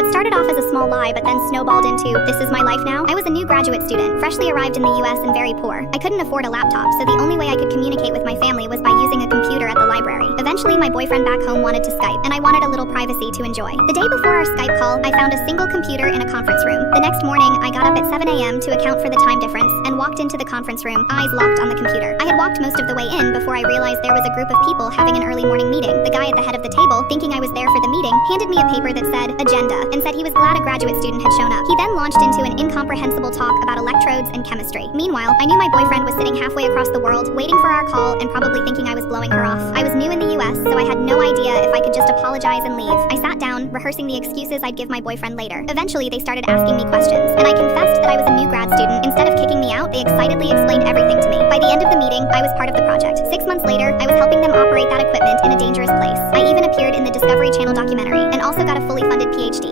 What started off as a small lie but then snowballed into, this is my life now? I was a new graduate student, freshly arrived in the US and very poor. I couldn't afford a laptop, so the only way I could communicate with my family was by using a computer at the library. Eventually, my boyfriend back home wanted to Skype, and I wanted a little privacy to enjoy. The day before our Skype call, I found a single computer in a conference room. The next morning, I got up at 7 a.m. to account for the time difference and walked into the conference room, eyes locked on the computer. I had walked most of the way in before I realized there was a group of people having an early morning meeting. The guy at the head of the table, thinking I was there for the meeting, handed me a paper that said, Agenda, and said he was glad a graduate student had shown up. He then launched into an incomprehensible talk about electrodes and chemistry. Meanwhile, I knew my boyfriend was sitting halfway across the world, waiting for our call and probably thinking I was blowing her off. I was new in the US, so I had no idea if I could just apologize and leave. I sat down, rehearsing the excuses I'd give my boyfriend later. Eventually, they started asking me questions, and I confessed that I was a new grad student. Instead of kicking me out, they excitedly explained everything to me. By the end of the meeting, I was part of the project. 6 months later, I was helping them operate that equipment in a dangerous place. I even appeared in the Discovery Channel documentary, and also got a fully funded PhD.